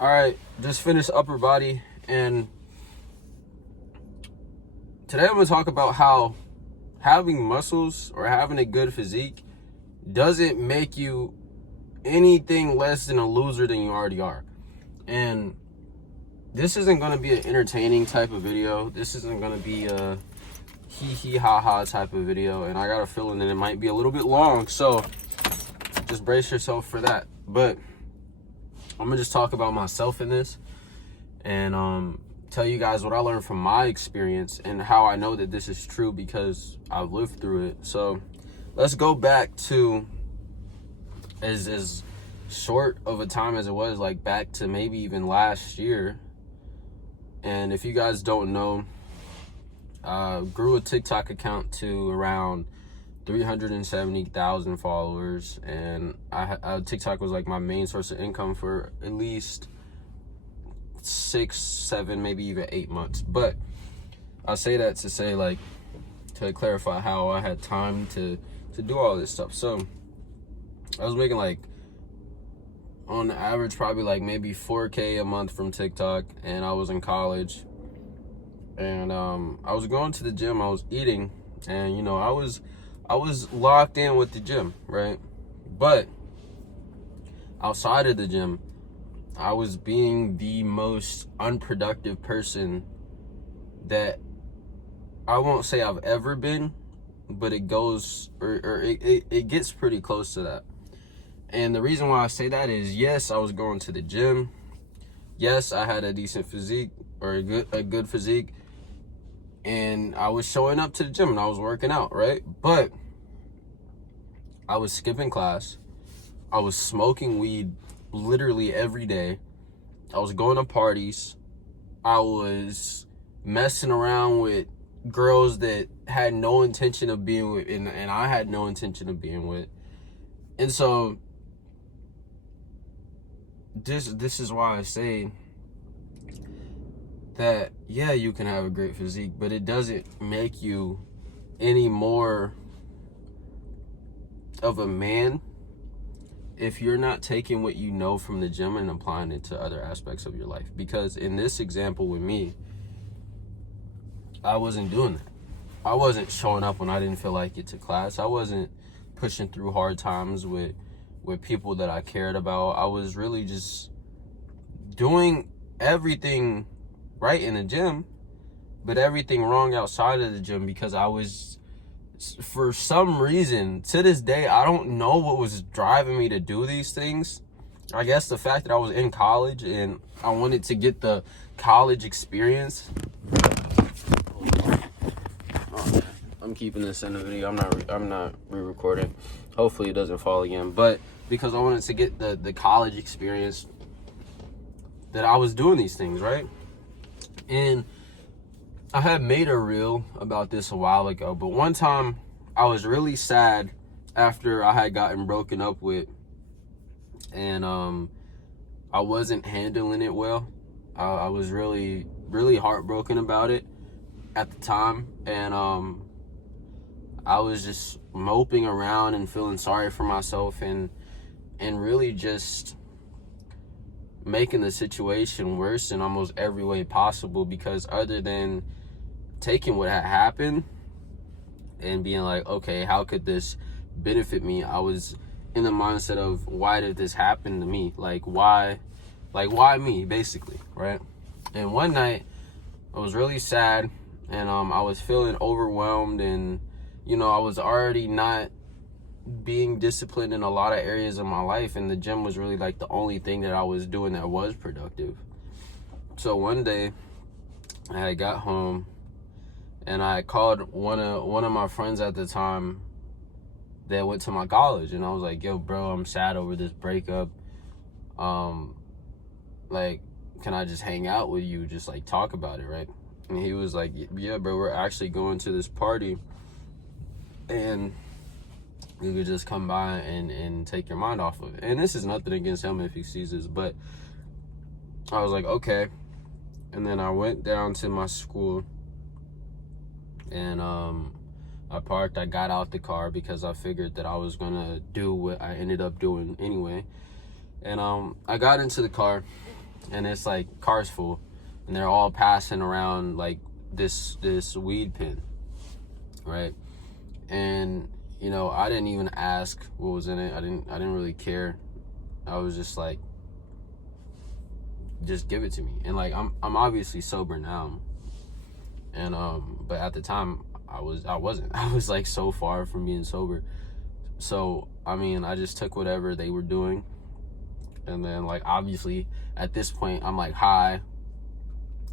All right, just finished upper body, and today I'm gonna talk about how having muscles or having a good physique doesn't make you anything less than a loser than you already are. And this isn't gonna be an entertaining type of video. This isn't gonna be a hee ha ha type of video, and I got a feeling that it might be a little bit long, so just brace yourself for that. But I'm gonna just talk about myself in this and tell you guys what I learned from my experience and how I know that this is true because I've lived through it. So let's go back to as short of a time as it was, like back to maybe even last year. And if you guys don't know, grew a TikTok account to around 370,000 followers, and TikTok was like my main source of income for at least 6, 7, maybe even 8 months. But I say that to say, like, to clarify how I had time to do all this stuff. So I was making, like, on average probably like maybe 4K a month from TikTok, and I was in college, and I was going to the gym, I was eating, and I was locked in with the gym, right? But outside of the gym, I was being the most unproductive person that I won't say I've ever been, but it goes, or it gets pretty close to that. And the reason why I say that is, yes, I was going to the gym. Yes, I had a decent physique, or a good physique. And I was showing up to the gym and I was working out, right? But I was skipping class. I was smoking weed literally every day. I was going to parties. I was messing around with girls that had no intention of being with, and I had no intention of being with. And so this is why I say that, yeah, you can have a great physique, but it doesn't make you any more of a man if you're not taking what you know from the gym and applying it to other aspects of your life. Because in this example with me, I wasn't doing that. I wasn't showing up when I didn't feel like it to class. I wasn't pushing through hard times with people that I cared about. I was really just doing everything right in the gym, but everything wrong outside of the gym, because I was, for some reason, to this day, I don't know what was driving me to do these things. I guess the fact that I was in college and I wanted to get the college experience. Oh, I'm keeping this in the video. I'm not re-recording. Hopefully it doesn't fall again. But because I wanted to get the college experience, that I was doing these things, right? And I had made a reel about this a while ago, but one time I was really sad after I had gotten broken up with, and I wasn't handling it well. I was really, really heartbroken about it at the time, and I was just moping around and feeling sorry for myself, and really just making the situation worse in almost every way possible, because other than taking what had happened and being like, okay, how could this benefit me, I was in the mindset of, why did this happen to me? Like why me, basically, right? And one night I was really sad, and I was feeling overwhelmed, and I was already not being disciplined in a lot of areas of my life, and the gym was really like the only thing that I was doing that was productive. So one day I got home and I called one of my friends at the time that went to my college, and I was like, yo bro, I'm sad over this breakup, like, can I just hang out with you, just like talk about it, right? And he was like, yeah bro, we're actually going to this party, and you could just come by and take your mind off of it. And this is nothing against him if he sees this, but I was like, okay. And then I went down to my school, and I parked. I got out the car because I figured that I was gonna do what I ended up doing anyway. And I got into the car, and it's like cars full, and they're all passing around like this weed pen, right? And you know, I didn't even ask what was in it. I didn't really care. I was just like, just give it to me. And like I'm obviously sober now, and but at the time I wasn't. I was like so far from being sober. So I mean, I just took whatever they were doing, and then like obviously at this point I'm like high,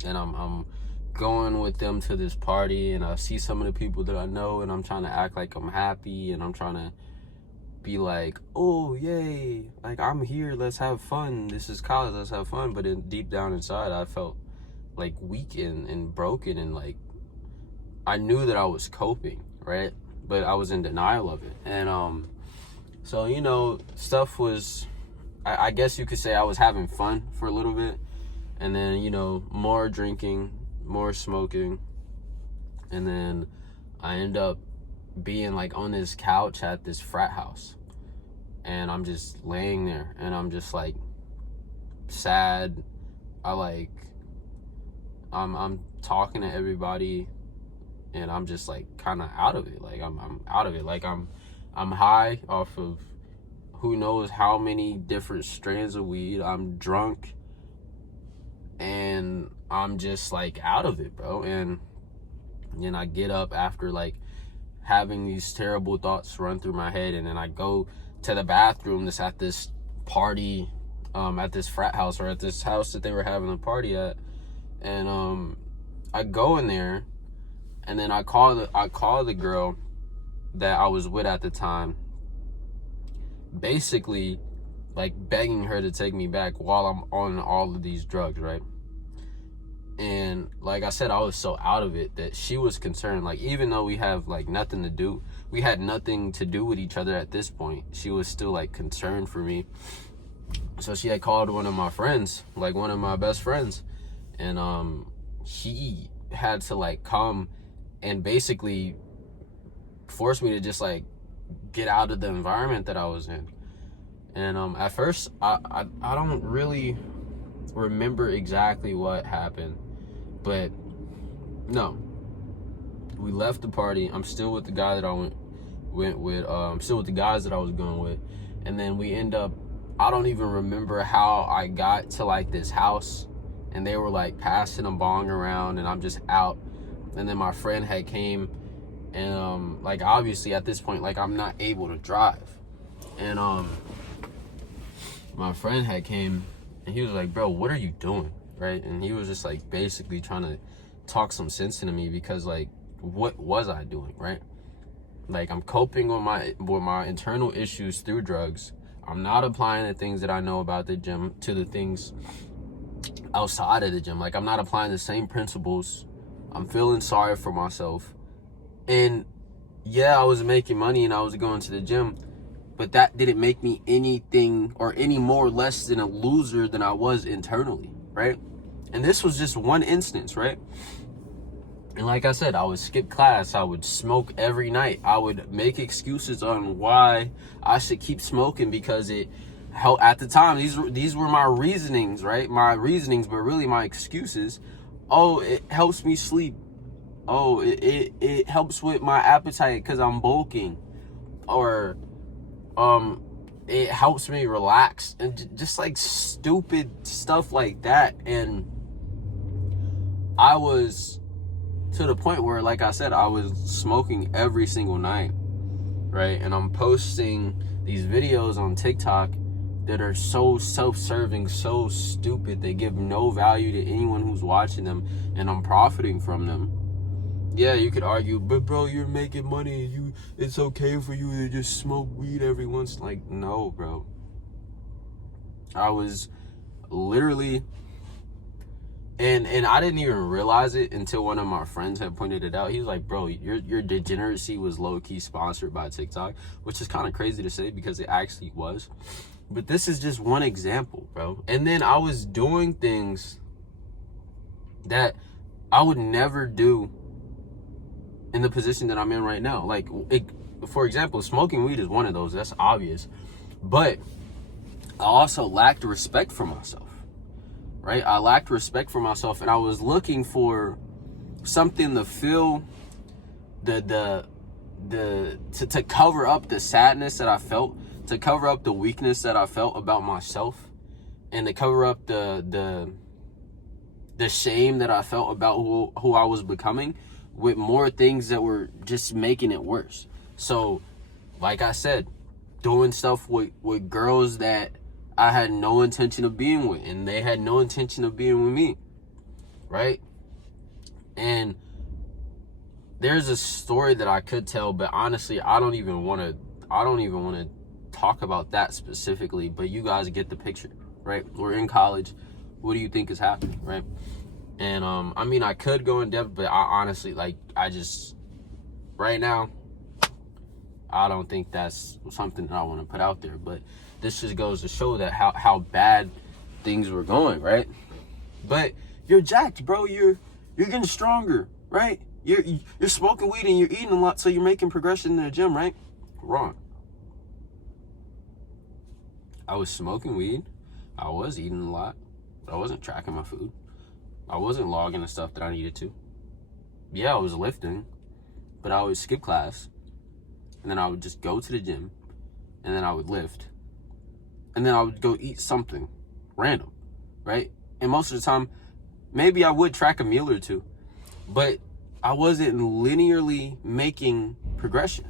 and I'm going with them to this party, and I see some of the people that I know, and I'm trying to act like I'm happy, and I'm trying to be like, oh yay, like I'm here, let's have fun, this is college, let's have fun. But deep down inside I felt like weak and broken, and like I knew that I was coping, right? But I was in denial of it. And so you know, stuff was, I guess you could say I was having fun for a little bit, and then you know, more drinking, more smoking, and then I end up being like on this couch at this frat house, and I'm just laying there, and I'm just like sad. I'm talking to everybody, and I'm just like kind of out of it. Like I'm out of it. Like I'm high off of who knows how many different strands of weed. I'm drunk, and I'm just like out of it, bro. And then I get up after like having these terrible thoughts run through my head, and then I go to the bathroom that's at this party, at this frat house, or at this house that they were having a party at. And I go in there, and then I call the girl that I was with at the time, basically like begging her to take me back while I'm on all of these drugs, right? And like I said, I was so out of it that she was concerned. Like, even though we have like nothing to do, we had nothing to do with each other at this point, she was still like concerned for me. So she had called one of my friends, like one of my best friends, and he had to like come and basically force me to just like get out of the environment that I was in. And at first I don't really remember exactly what happened, but no, we left the party. I'm still with the guy that I went with. I'm still with the guys that I was going with, and then we end up, I don't even remember how I got to like this house, and they were like passing a bong around, and I'm just out. And then my friend had came, and like obviously at this point, like I'm not able to drive, and my friend had came, and he was like, bro, what are you doing, right? And he was just like basically trying to talk some sense into me, because like, what was I doing, right? Like, I'm coping with my internal issues through drugs. I'm not applying the things that I know about the gym to the things outside of the gym. Like, I'm not applying the same principles. I'm feeling sorry for myself. And yeah, I was making money and I was going to the gym, but that didn't make me anything or any more less than a loser than I was internally, right? And this was just one instance, right? And like I said, I would skip class. I would smoke every night. I would make excuses on why I should keep smoking, because it helped at the time. These were my reasonings, right? My reasonings, but really my excuses. Oh, it helps me sleep. Oh, it helps with my appetite because I'm bulking. Or it helps me relax, and just like stupid stuff like that. And I was to the point where, like I said, I was smoking every single night, right? And I'm posting these videos on TikTok that are so self-serving, so stupid, they give no value to anyone who's watching them, and I'm profiting from them. Yeah, you could argue, but bro, you're making money, it's okay for you to just smoke weed every once. Like, no, bro. I was literally, and I didn't even realize it until one of my friends had pointed it out. He was like, bro, your degeneracy was low-key sponsored by TikTok, which is kind of crazy to say because it actually was. But this is just one example, bro. And then I was doing things that I would never do in the position that I'm in right now. Like, for example, smoking weed is one of those. That's obvious. But I also lacked respect for myself, right? I lacked respect for myself, and I was looking for something to fill to cover up the sadness that I felt, to cover up the weakness that I felt about myself, and to cover up the shame that I felt about who I was becoming, with more things that were just making it worse. So, like I said, doing stuff with girls that I had no intention of being with, and they had no intention of being with me, right? And there's a story that I could tell, but honestly, I don't even want to talk about that specifically, but you guys get the picture, right? We're in college. What do you think is happening, right? And I mean, I could go in depth, but I honestly, right now, I don't think that's something that I want to put out there. But this just goes to show that how bad things were going, right? But you're jacked, bro. You're getting stronger, right? You're smoking weed and you're eating a lot, so you're making progression in the gym, right? Wrong. I was smoking weed. I was eating a lot. I wasn't tracking my food. I wasn't logging the stuff that I needed to. Yeah, I was lifting, but I would skip class, and then I would just go to the gym, and then I would lift, and then I would go eat something random, right? And most of the time, maybe I would track a meal or two, but I wasn't linearly making progression,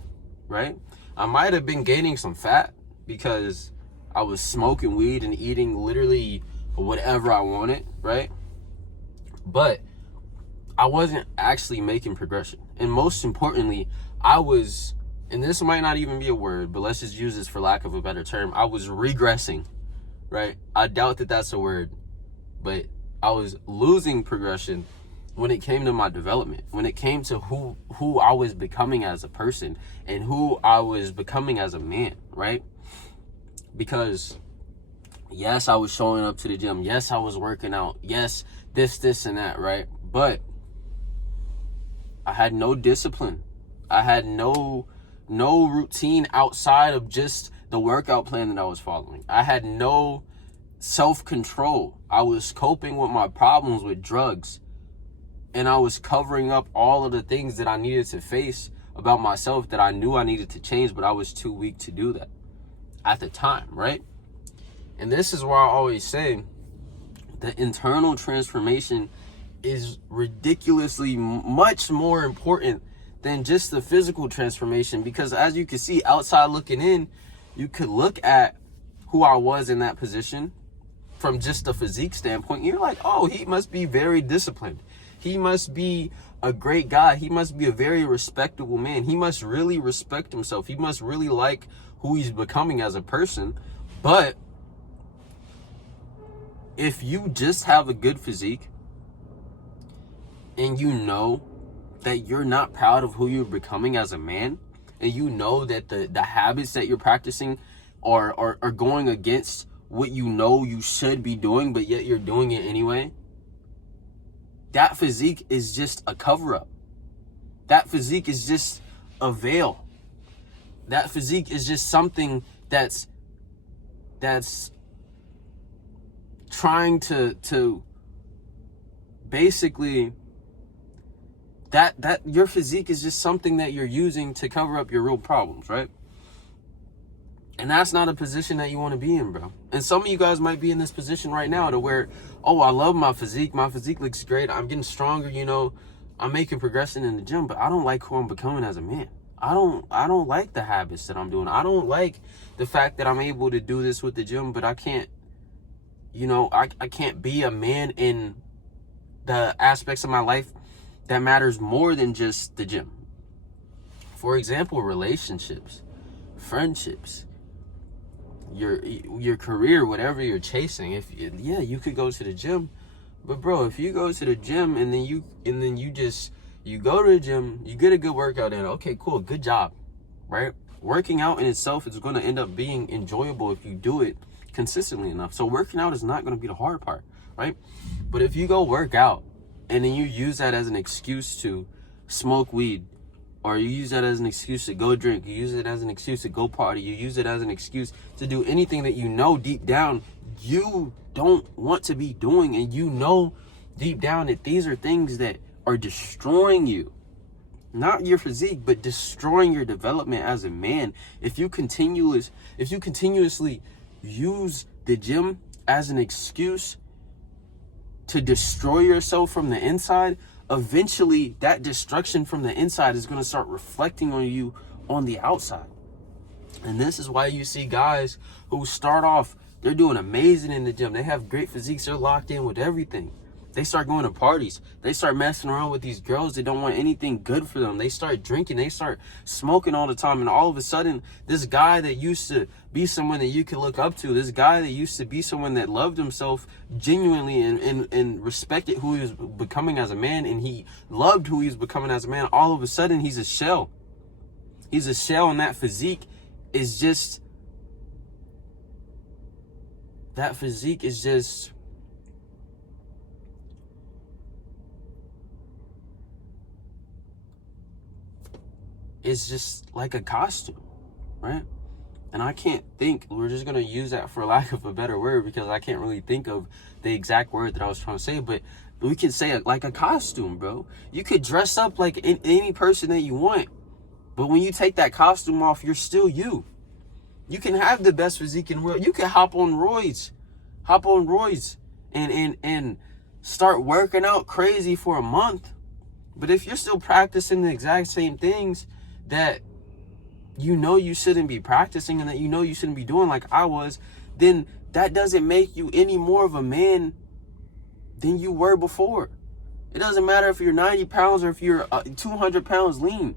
right? I might have been gaining some fat because I was smoking weed and eating literally whatever I wanted, right? But I wasn't actually making progression. And most importantly, I was, and this might not even be a word, but let's just use this for lack of a better term, I was regressing, right? I doubt that that's a word, but I was losing progression when it came to my development, when it came to who I was becoming as a person and who I was becoming as a man, right? Because yes, I was showing up to the gym. Yes, I was working out. Yes, this, and that, right? But I had no discipline. I had no routine outside of just the workout plan that I was following. I had no self-control. I was coping with my problems with drugs. And I was covering up all of the things that I needed to face about myself that I knew I needed to change, but I was too weak to do that at the time, right? And this is why I always say the internal transformation is ridiculously much more important than just the physical transformation, because as you can see outside looking in, you could look at who I was in that position from just a physique standpoint. You're like, oh, he must be very disciplined. He must be a great guy. He must be a very respectable man. He must really respect himself. He must really like who he's becoming as a person. But if you just have a good physique and you know that you're not proud of who you're becoming as a man, and you know that the habits that you're practicing are going against what you know you should be doing, but yet you're doing it anyway, that physique is just a cover-up. That physique is just a veil. That physique is just something that's trying to basically, that your physique is just something that you're using to cover up your real problems, right? And that's not a position that you want to be in, bro. And some of you guys might be in this position right now to where, oh, I love my physique. My physique looks great. I'm getting stronger, you know. I'm making progression in the gym, but I don't like who I'm becoming as a man. I don't like the habits that I'm doing. I don't like the fact that I'm able to do this with the gym, but I can't, you know, I can't be a man in the aspects of my life that matters more than just the gym. For example, relationships, friendships, your career, whatever you're chasing. You could go to the gym, but bro, if you go to the gym and then you go to the gym, you get a good workout in, okay, cool, good job, right? Working out in itself is going to end up being enjoyable if you do it consistently enough. So working out is not going to be the hard part, right? But if you go work out and then you use that as an excuse to smoke weed, or you use that as an excuse to go drink, you use it as an excuse to go party, you use it as an excuse to do anything that you know deep down you don't want to be doing, and you know deep down that these are things that are destroying you. Not your physique, but destroying your development as a man. If you continuously use the gym as an excuse to destroy yourself from the inside, eventually that destruction from the inside is going to start reflecting on you on the outside. And this is why you see guys who start off, they're doing amazing in the gym. They have great physiques. They're locked in with everything. They start going to parties. They start messing around with these girls that don't want anything good for them. They start drinking. They start smoking all the time. And all of a sudden, this guy that used to be someone that you could look up to, this guy that used to be someone that loved himself genuinely and respected who he was becoming as a man, and he loved who he was becoming as a man, all of a sudden, he's a shell. He's a shell, and that physique is just... It's just like a costume, right? And I can't think, we're just going to use that for lack of a better word, because I can't really think of the exact word that I was trying to say, but we can say it like a costume, bro. You could dress up like any person that you want, but when you take that costume off, you're still you. You can have the best physique in the world. You can hop on roids and start working out crazy for a month. But if you're still practicing the exact same things that you know you shouldn't be practicing and that you know you shouldn't be doing, like I was, then that doesn't make you any more of a man than you were before. It doesn't matter if you're 90 pounds or if you're 200 pounds lean.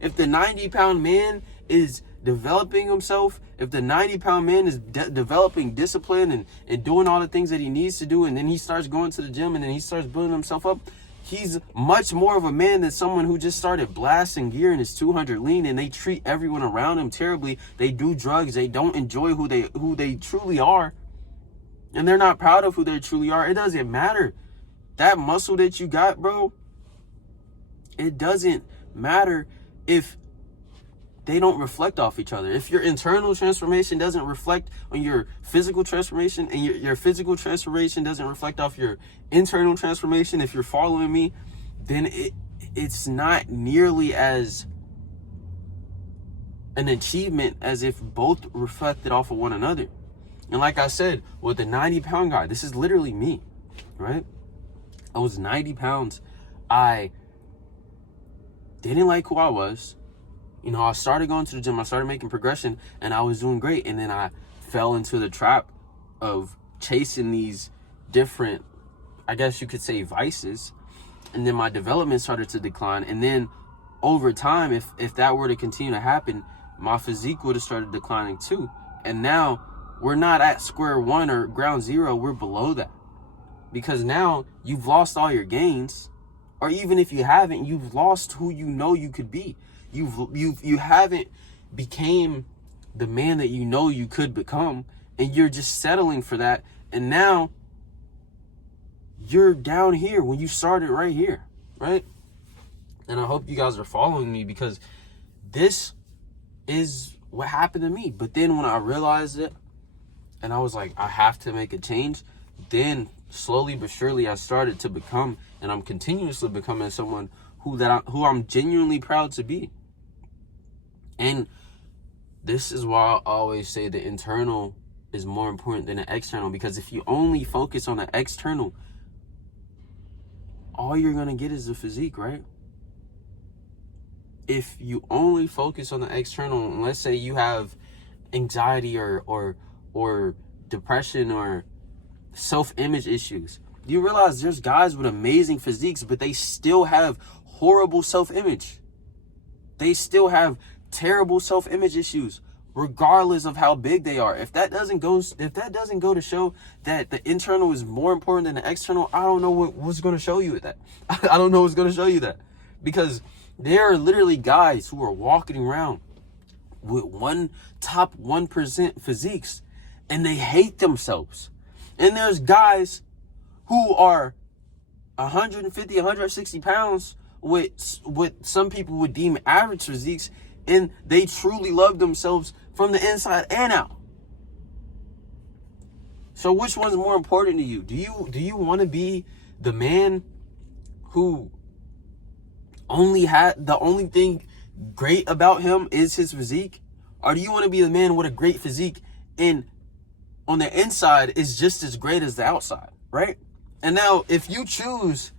If the 90-pound man is developing himself, if the 90-pound man is developing discipline and doing all the things that he needs to do, and then he starts going to the gym and then he starts building himself up, he's much more of a man than someone who just started blasting gear and is 200 lean and they treat everyone around him terribly. They do drugs. They don't enjoy who they truly are. And they're not proud of who they truly are. It doesn't matter. That muscle that you got, bro, it doesn't matter if they don't reflect off each other. If your internal transformation doesn't reflect on your physical transformation, and your physical transformation doesn't reflect off your internal transformation, if you're following me, then it's not nearly as an achievement as if both reflected off of one another. And like I said, with the 90-pound guy, this is literally me, right? I was 90 pounds. I didn't like who I was. You know, I started going to the gym, I started making progression, and I was doing great. And then I fell into the trap of chasing these different, I guess you could say, vices. And then my development started to decline. And then over time, if that were to continue to happen, my physique would have started declining too. And now we're not at square one or ground zero, we're below that. Because now you've lost all your gains, or even if you haven't, you've lost who you know you could be. You haven't became the man that you know you could become, and you're just settling for that. And now you're down here when you started right here, right? And I hope you guys are following me, because this is what happened to me. But then when I realized it and I was like, I have to make a change, then slowly but surely I started to become, and I'm continuously becoming, someone who I'm genuinely proud to be. And this is why I always say the internal is more important than the external, because if you only focus on the external, all you're going to get is the physique, right? If you only focus on the external, and let's say you have anxiety or depression or self-image issues, you realize there's guys with amazing physiques, but they still have horrible self-image. They still have terrible self-image issues, regardless of how big they are. If that doesn't go to show that the internal is more important than the external, I don't know what's going to show you that. I don't know what's going to show you that, because there are literally guys who are walking around with top 1% physiques, and they hate themselves. And there's guys who are 150, 160 pounds with some people would deem average physiques, and they truly love themselves from the inside and out. So which one's more important to you? Do you want to be the man who only had the only thing great about him is his physique? Or do you want to be the man with a great physique and on the inside is just as great as the outside, right? And now if you choose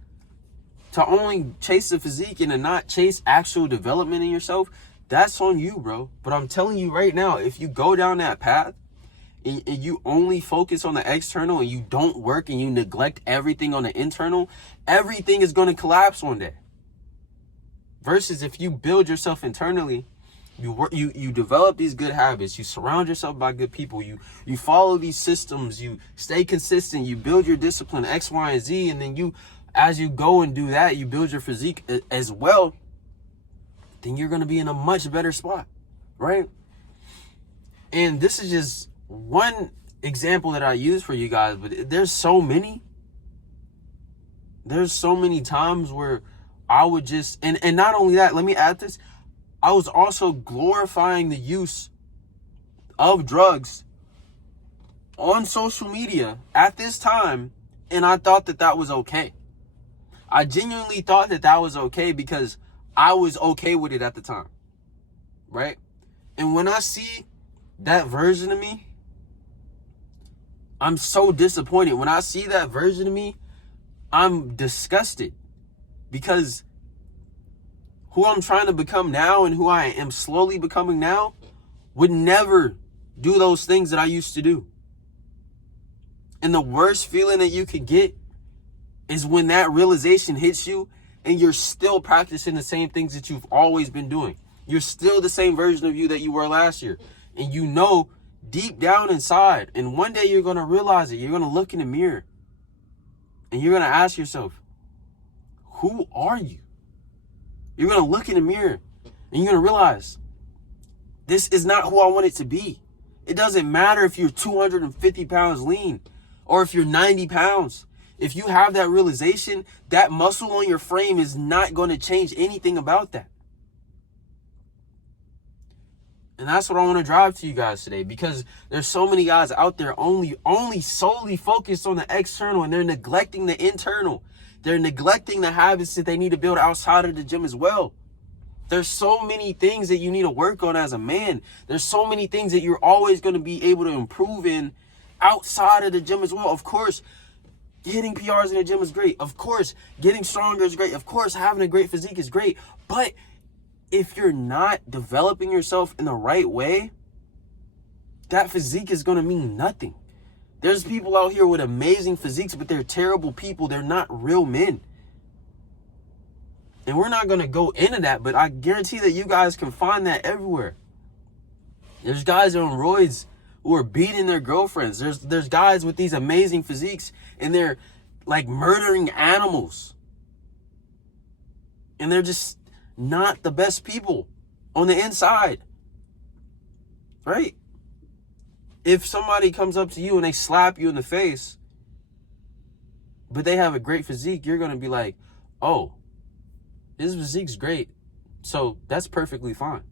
to only chase the physique and to not chase actual development in yourself, that's on you, bro. But I'm telling you right now, if you go down that path and you only focus on the external and you don't work and you neglect everything on the internal, everything is going to collapse one day. Versus if you build yourself internally, you develop these good habits, you surround yourself by good people, you follow these systems, you stay consistent, you build your discipline X, Y, and Z, and then as you go and do that, you build your physique as well, then you're going to be in a much better spot, right? And this is just one example that I use for you guys, but there's so many times where I would just, and not only that, let me add this, I was also glorifying the use of drugs on social media at this time, and I thought that was okay. I genuinely thought that was okay because I was okay with it at the time, right? And when I see that version of me, I'm so disappointed. When I see that version of me, I'm disgusted because who I'm trying to become now and who I am slowly becoming now would never do those things that I used to do. And the worst feeling that you could get is when that realization hits you and you're still practicing the same things that you've always been doing. You're still the same version of you that you were last year. And you know deep down inside, and one day you're going to realize it. You're going to look in the mirror and you're going to ask yourself, who are you? You're going to look in the mirror and you're going to realize this is not who I want it to be. It doesn't matter if you're 250 pounds lean or if you're 90 pounds. If you have that realization, that muscle on your frame is not going to change anything about that. And that's what I want to drive to you guys today, because there's so many guys out there only solely focused on the external, and they're neglecting the internal. They're neglecting the habits that they need to build outside of the gym as well. There's so many things that you need to work on as a man. There's so many things that you're always going to be able to improve in outside of the gym as well. Of course, hitting PRs in the gym is great. Of course, getting stronger is great. Of course, having a great physique is great. But if you're not developing yourself in the right way, that physique is going to mean nothing. There's people out here with amazing physiques, but they're terrible people. They're not real men. And we're not going to go into that, but I guarantee that you guys can find that everywhere. There's guys on roids who are beating their girlfriends. There's guys with these amazing physiques, and they're like murdering animals. And they're just not the best people on the inside, right? If somebody comes up to you and they slap you in the face, but they have a great physique, you're going to be like, oh, his physique's great, so that's perfectly fine.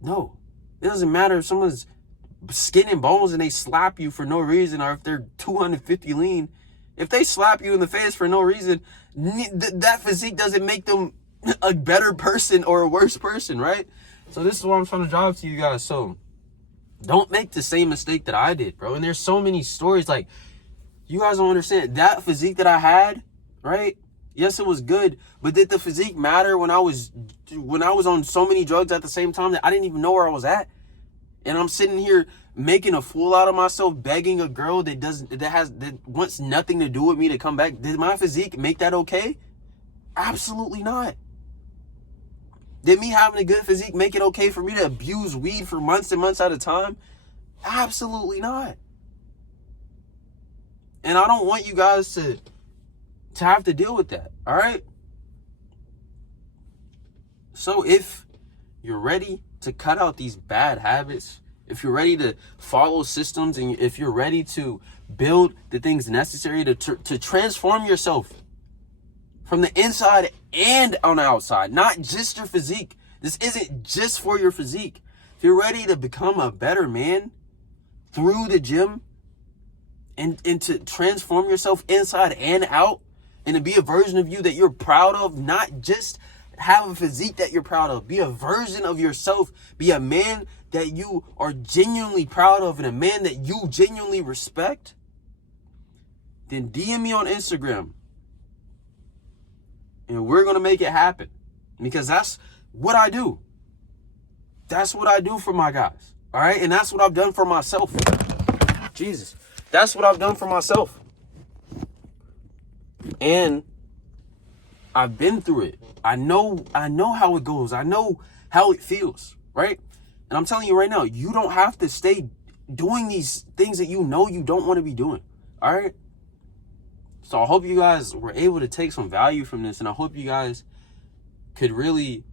No, it doesn't matter if someone's skin and bones and they slap you for no reason, or if they're 250 lean. If they slap you in the face for no reason, that physique doesn't make them a better person or a worse person, right? So this is what I'm trying to drive to you guys. So don't make the same mistake that I did, bro. And there's so many stories, like, you guys don't understand. That physique that I had, right? Yes, it was good, but did the physique matter when I was on so many drugs at the same time that I didn't even know where I was at? And I'm sitting here making a fool out of myself, begging a girl that wants nothing to do with me to come back. Did my physique make that okay? Absolutely not. Did me having a good physique make it okay for me to abuse weed for months and months at a time? Absolutely not. And I don't want you guys to have to deal with that, all right? So if you're ready to cut out these bad habits, if you're ready to follow systems, and if you're ready to build the things necessary to transform yourself from the inside and on the outside, not just your physique. This isn't just for your physique. If you're ready to become a better man through the gym, and to transform yourself inside and out, and to be a version of you that you're proud of, not just have a physique that you're proud of. Be a version of yourself. Be a man that you are genuinely proud of and a man that you genuinely respect. Then DM me on Instagram. And we're going to make it happen. Because that's what I do. That's what I do for my guys. All right? And that's what I've done for myself. Jesus. That's what I've done for myself. And I've been through it. I know how it goes. I know how it feels, right? And I'm telling you right now, you don't have to stay doing these things that you know you don't want to be doing, all right? So I hope you guys were able to take some value from this, and I hope you guys could really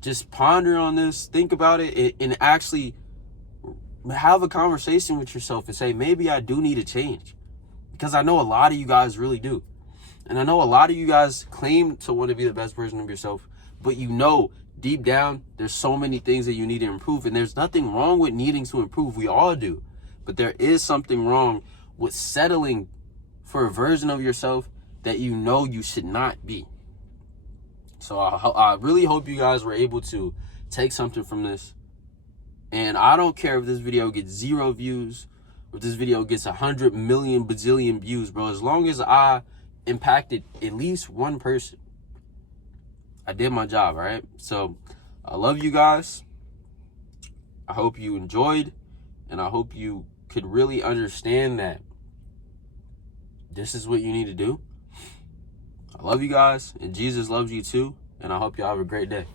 just ponder on this, think about it, and actually have a conversation with yourself and say, maybe I do need to change. Because I know a lot of you guys really do. And I know a lot of you guys claim to want to be the best version of yourself, but you know deep down there's so many things that you need to improve, and there's nothing wrong with needing to improve. We all do. But there is something wrong with settling for a version of yourself that you know you should not be. So I really hope you guys were able to take something from this. And I don't care if this video gets 0 views, or if this video gets 100 million bazillion views, bro. As long as I impacted at least one person, I did my job, all right? So I love you guys. I hope you enjoyed, and I hope you could really understand that this is what you need to do. I love you guys, and Jesus loves you too, and I hope y'all have a great day.